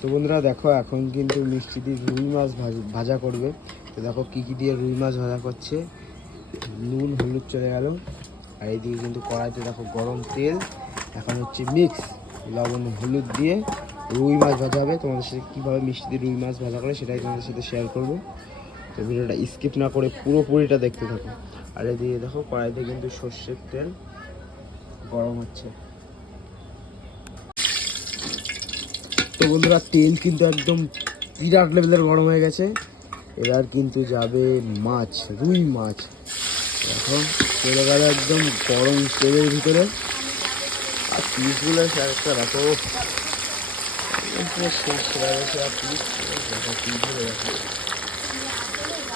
তো বন্ধুরা দেখো, এখন কিন্তু মিষ্টি দিয়ে রুই মাছ ভাজা করবে। তো দেখো কী কী দিয়ে রুই মাছ ভাজা করছে। নুন হলুদ চলে গেল, আর এইদিকে কিন্তু কড়াইতে দেখো গরম তেল। এখন হচ্ছে মিক্স লবণ হলুদ দিয়ে রুই মাছ ভাজা হবে। তোমাদের সাথে কীভাবে মিষ্টি দিয়ে রুই মাছ ভাজা করে সেটাই তোমাদের সাথে শেয়ার করবো। তো ভিডিওটা স্কিপ না করে পুরোপুরিটা দেখতে থাকো। আর এদিকে দেখো কড়াইতে কিন্তু সর্ষের তেল গরম হচ্ছে। তো বন্ধুরা তেল কিন্তু একদম বিরাট লেভেলের গরম হয়ে গেছে। এবার কিন্তু যাবে মাছ, রুই মাছ। এখন চলে গেল একদম গরম তেলের ভিতরে। আর পিসগুলো একটা দেখো,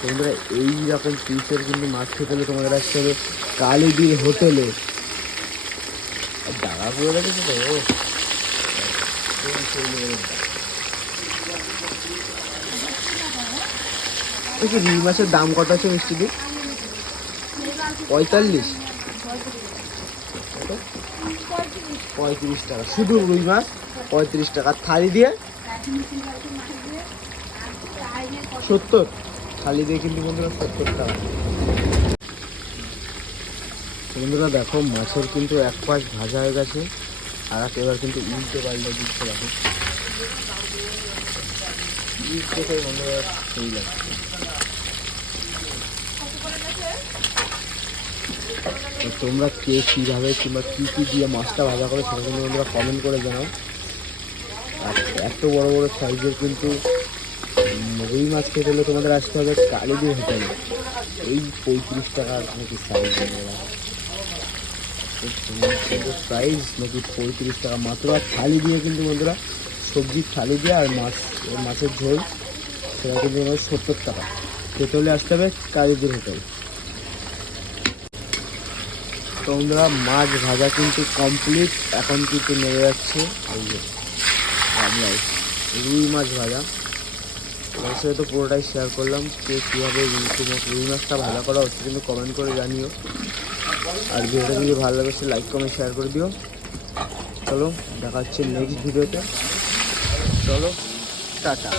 তোমরা এইরকম পিসের কিন্তু মাছ খেতে হলে তোমাদের আসতে হবে কালীদির হোটেলে। দাঁড়া করে রেখেছে তো রুই মাছের দাম কত আছে মিষ্টি দি? 45 35 টাকা শুধু রুই মাছ, 35 টাকা। থালি দিয়ে 70, থালি দিয়ে কিন্তু বন্ধুরা 70 টাকা। বন্ধুরা দেখো মাছের কিন্তু এক পাশ ভাজা হয়ে গেছে, আর এবার কিন্তু উল্টে পাল্টে দিচ্ছে। দেখো বন্ধুরা সেই লাগছে। তোমরা কে কীভাবে কিংবা কী কী দিয়ে মাছটা ভাজা করো সেটা কিন্তু বন্ধুরা কমেন্ট করে জানাও। আর এত বড় বড় সাইজের কিন্তু রুই মাছ খেতে হলে তোমাদের আসতে হবে কালীদির হোটেলে। এই 35 টাকার নাকি সাইজ, প্রাইস নাকি 35 টাকা মাত্র। আর থালি দিয়ে কিন্তু বন্ধুরা সবজির থালি দিয়ে আর মাছের ঝোল সেটা কিন্তু 70 টাকা। খেতে হলে আসতে হবে কালীদির হোটেল। তো বন্ধুরা মাছ ভাজা কিন্তু কমপ্লিট। এখন কিন্তু নেমে যাচ্ছে রুই মাছ ভাজা। তোমার সাথে তো পুরোটাই শেয়ার করলাম। কে কীভাবে রুই মাছটা ভাজা করা হচ্ছে কিন্তু কমেন্ট করে জানিও। আর ভিডিওটা যদি ভালো লাগে সে লাইক কমেন্ট শেয়ার করে দিও। চলো দেখা হচ্ছে নেক্সট ভিডিওতে। চলো টাটা।